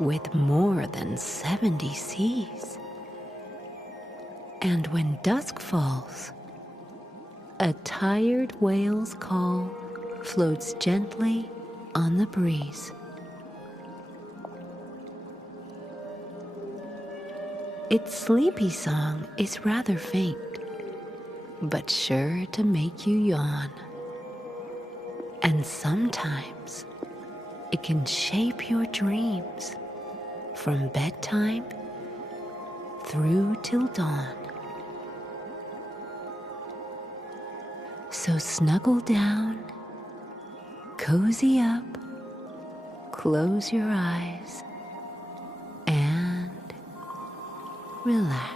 with more than 70 seas. And when dusk falls, a tired whale's call floats gently on the breeze. Its sleepy song is rather faint, but sure to make you yawn. And sometimes it can shape your dreams from bedtime through till dawn. So snuggle down, cozy up, close your eyes, and relax.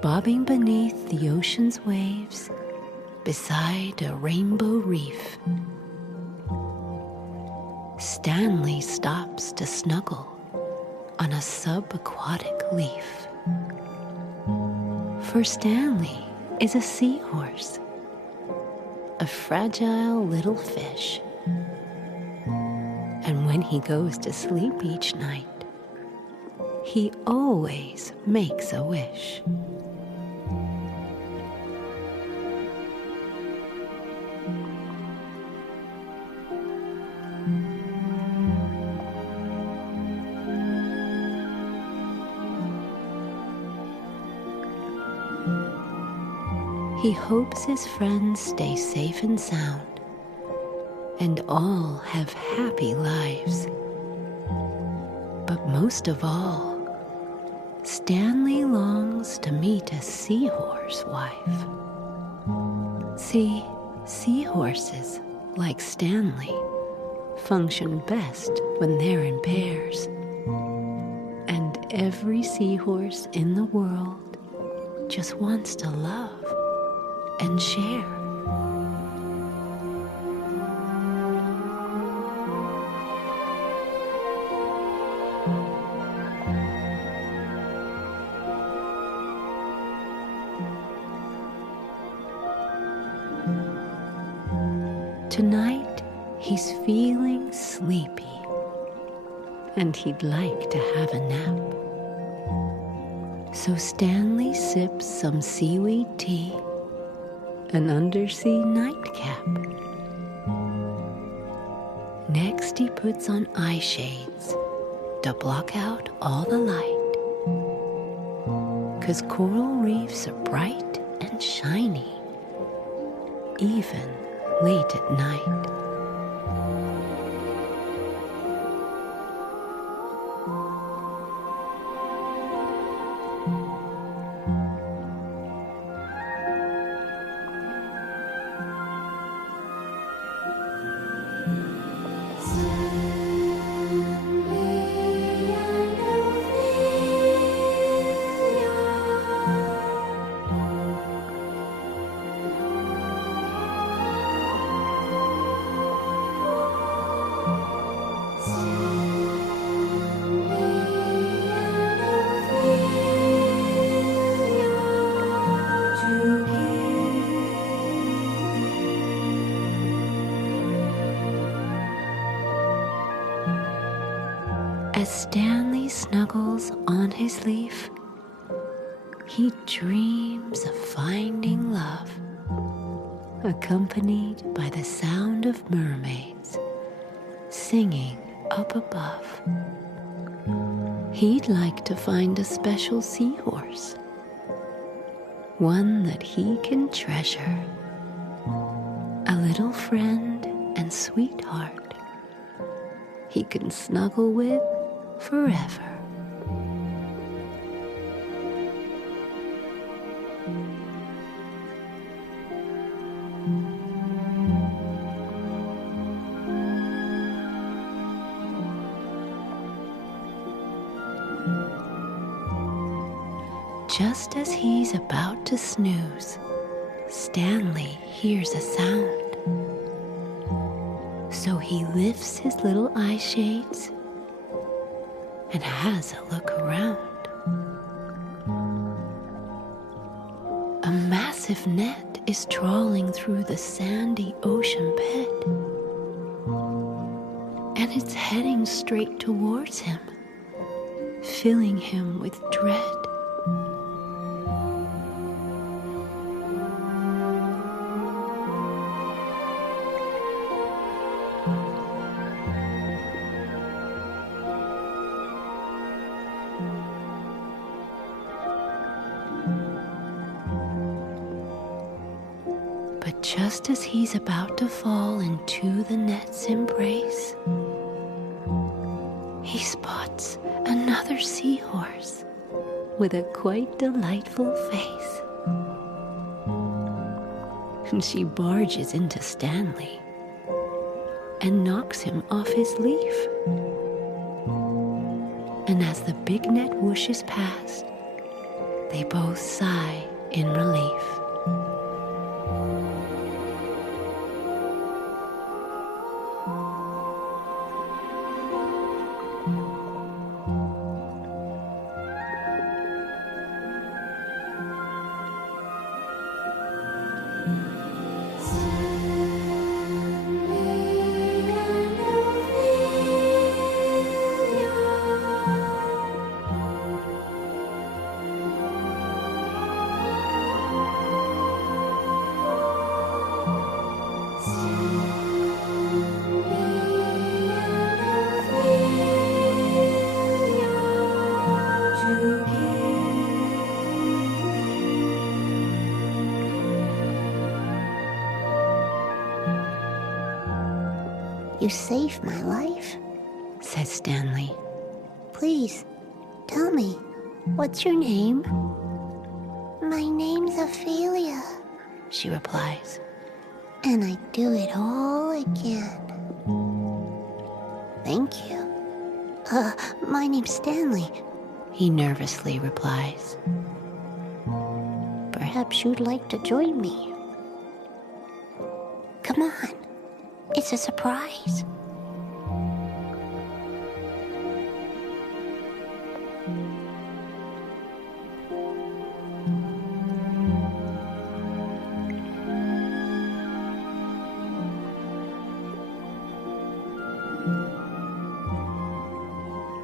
Bobbing beneath the ocean's waves beside a rainbow reef, Stanley stops to snuggle on a subaquatic leaf. For Stanley is a seahorse, a fragile little fish. And when he goes to sleep each night, he always makes a wish. He hopes his friends stay safe and sound, and all have happy lives. But most of all, Stanley longs to meet a seahorse wife. See, seahorses, like Stanley, function best when they're in pairs. And every seahorse in the world just wants to love and share. Tonight, he's feeling sleepy, and he'd like to have a nap. So Stanley sips some seaweed tea, an undersea nightcap. Next, he puts on eye shades to block out all the light, 'cause coral reefs are bright and shiny, even late at night. As Stanley snuggles on his leaf, he dreams of finding love, accompanied by the sound of mermaids singing up above. He'd like to find a special seahorse, one that he can treasure, a little friend and sweetheart he can snuggle with forever. just as he's about to snooze, Stanley hears a sound. So he lifts his little eye shades and has a look around. A massive net is trawling through the sandy ocean bed, and it's heading straight towards him, filling him with dread. But just as he's about to fall into the net's embrace, he spots another seahorse with a quite delightful face. And she barges into Stanley and knocks him off his leaf. And as the big net whooshes past, they both sigh in relief. You saved my life, says Stanley. Please, tell me, what's your name? My name's Ophelia, She replies. and I'd do it all again. Thank you. My name's Stanley. He nervously replies. Perhaps you'd like to join me. Come on, it's a surprise.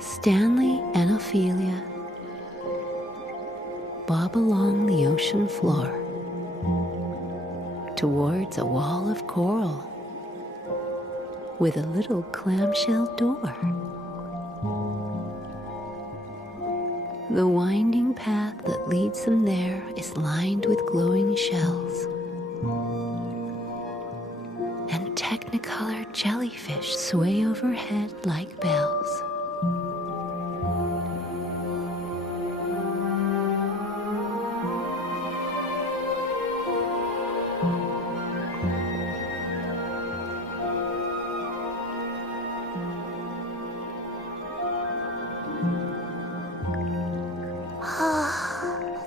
Stanley and Ophelia bob along the ocean floor towards a wall of coral with a little clamshell door. The winding path that leads them there is lined with glowing shells, and technicolored jellyfish sway overhead like bells.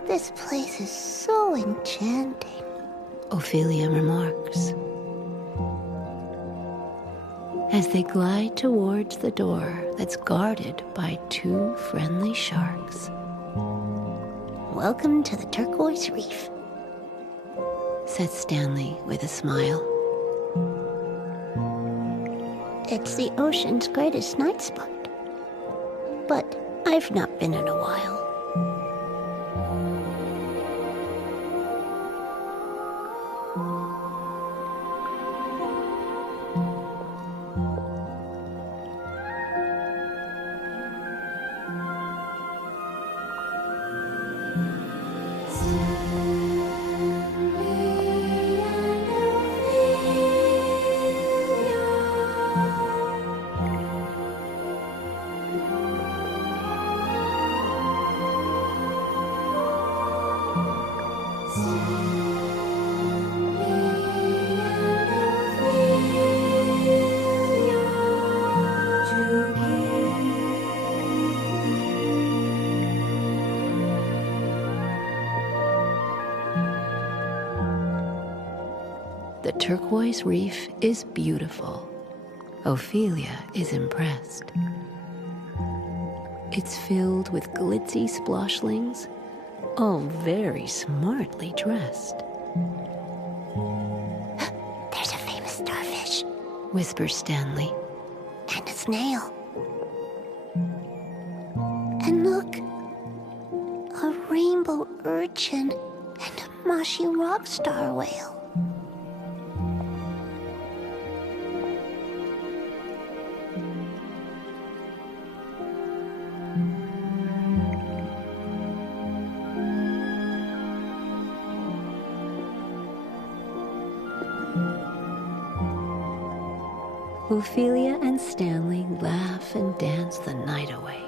This place is so enchanting. Ophelia remarks. As they glide towards the door that's guarded by two friendly sharks. Welcome to the turquoise reef, Said Stanley with a smile. It's the ocean's greatest night spot. But I've not been in a while. turquoise reef is beautiful. Ophelia is impressed. It's filled with glitzy sploshlings, all very smartly dressed. There's a famous starfish. Whispers Stanley. And a snail. And look, a rainbow urchin and a moshy rock star whale. Ophelia and Stanley laugh and dance the night away.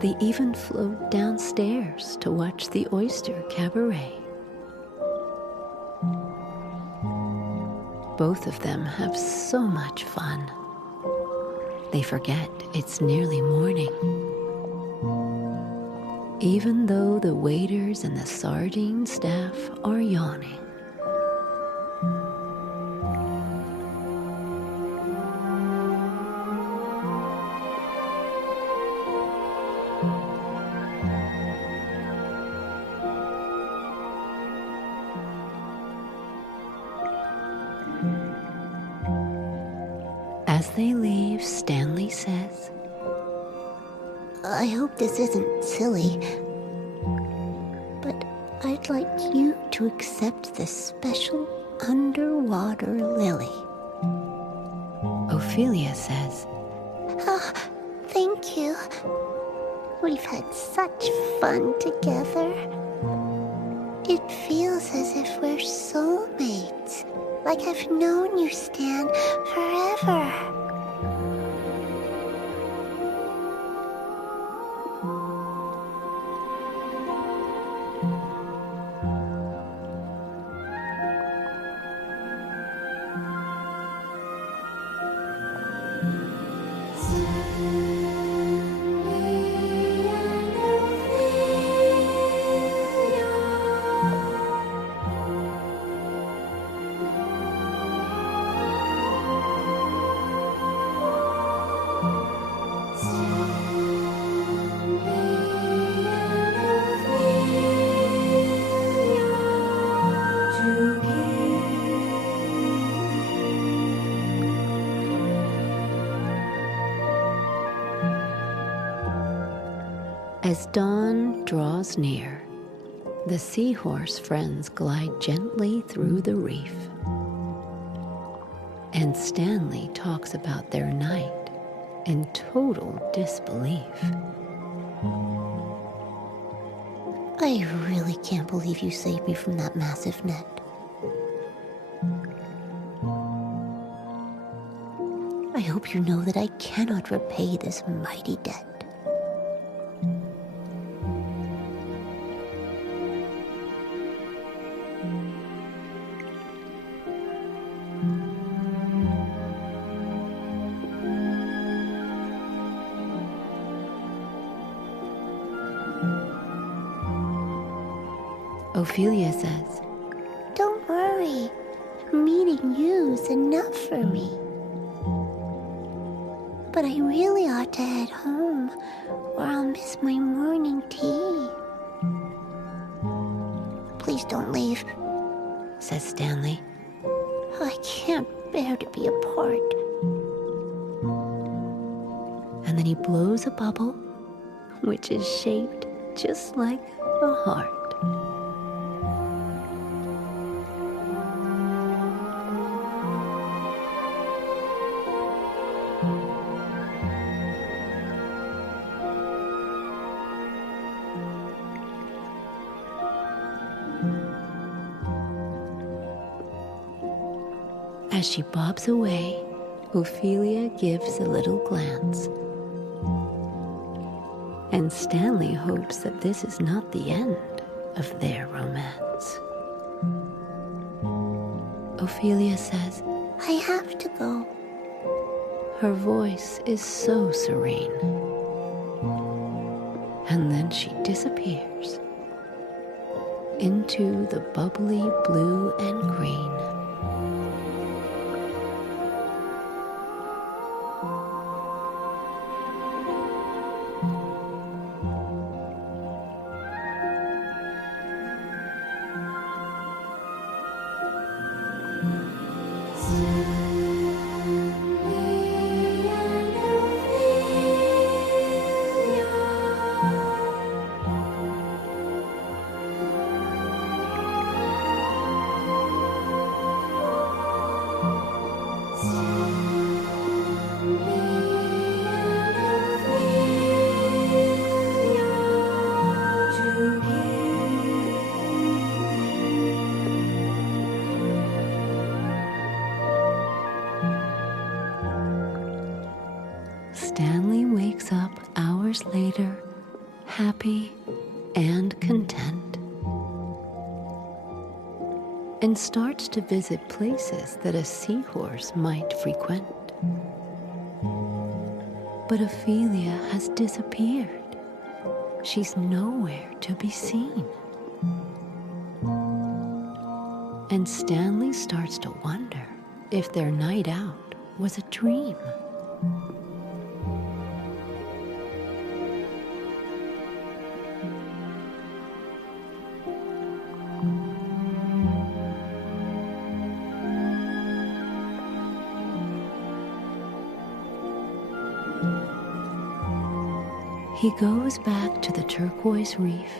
They even float downstairs to watch the oyster cabaret. Both of them have so much fun. They forget it's nearly morning. Even though the waiters and the sardine staff are yawning. As they leave, Stanley says, I hope this isn't silly, but I'd like you to accept this special underwater lily. Ophelia says, Oh, thank you. We've had such fun together. It feels as if we're soulmates, like I've known you, Stan, forever. As dawn draws near, the seahorse friends glide gently through the reef. And Stanley talks about their night in total disbelief. I really can't believe you saved me from that massive net. I hope you know that I cannot repay this mighty debt. Ophelia says, Don't worry. Meeting you's enough for me. But I really ought to head home, or I'll miss my morning tea. Please don't leave, says Stanley. I can't bear to be apart. And then he blows a bubble, which is shaped just like a heart. As she bobs away, Ophelia gives a little glance. And Stanley hopes that this is not the end of their romance. Ophelia says, I have to go. Her voice is so serene. And then she disappears. into the bubbly blue and green. Stanley wakes up hours later, happy and content, and starts to visit places that a seahorse might frequent. But Ophelia has disappeared. She's nowhere to be seen. And Stanley starts to wonder if their night out was a dream. He goes back to the turquoise reef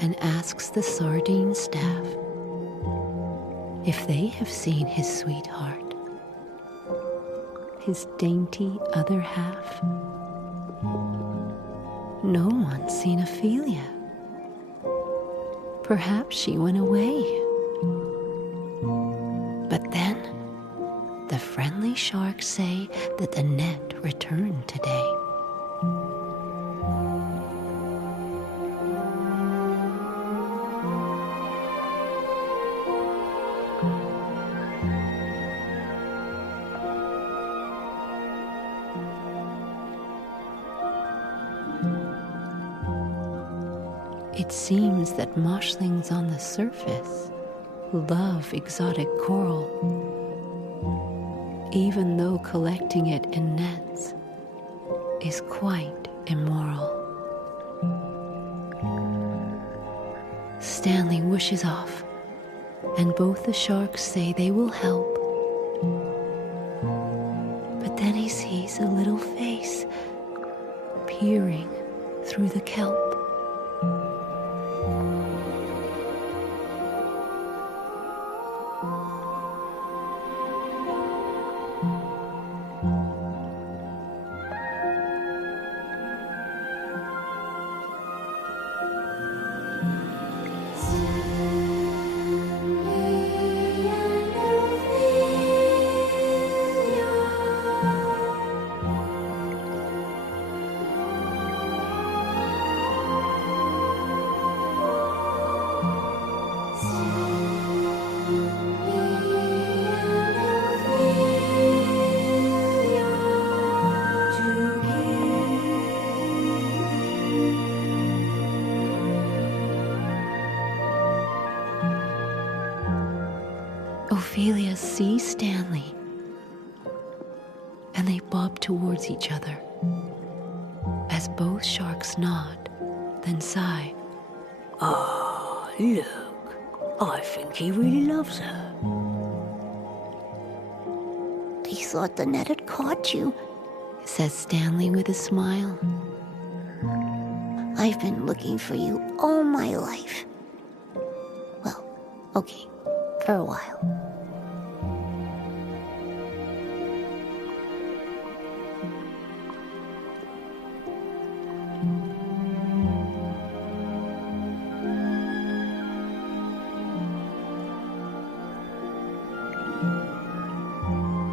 and asks the sardine staff if they have seen his sweetheart, his dainty other half. No one's seen Ophelia. Perhaps she went away. But then, the friendly sharks say that the net returned today. It seems that moshlings on the surface love exotic coral, even though collecting it in nets is quite immoral. Stanley whooshes off, and both the sharks say they will help. But then he sees a little face peering through the kelp. Ophelia sees Stanley, and they bob towards each other as both sharks nod, then sigh. Ah, look, I think he really loves her. They thought the net had caught you. Says Stanley with a smile. I've been looking for you all my life. Well, okay, for a while.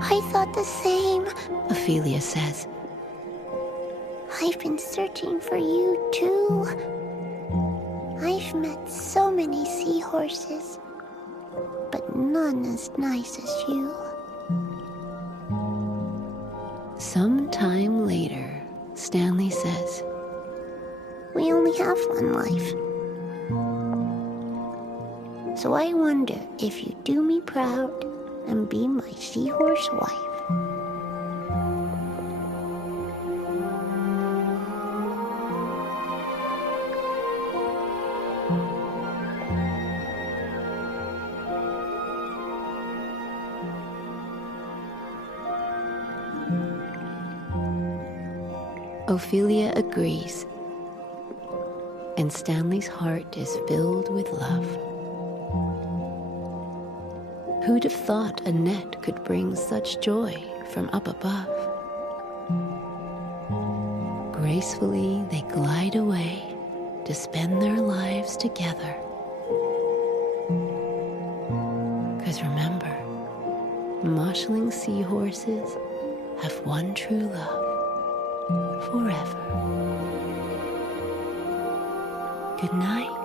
I thought the same. Ophelia says. I've been searching for you too. I've met so many seahorses, but none as nice as you. Sometime later, Stanley says, We only have one life. So I wonder if you do me proud and be my seahorse wife. Ophelia agrees, and Stanley's heart is filled with love. Who'd have thought a net could bring such joy from up above? Gracefully they glide away to spend their lives together. 'Cause remember, moshling seahorses have one true love forever. Good night.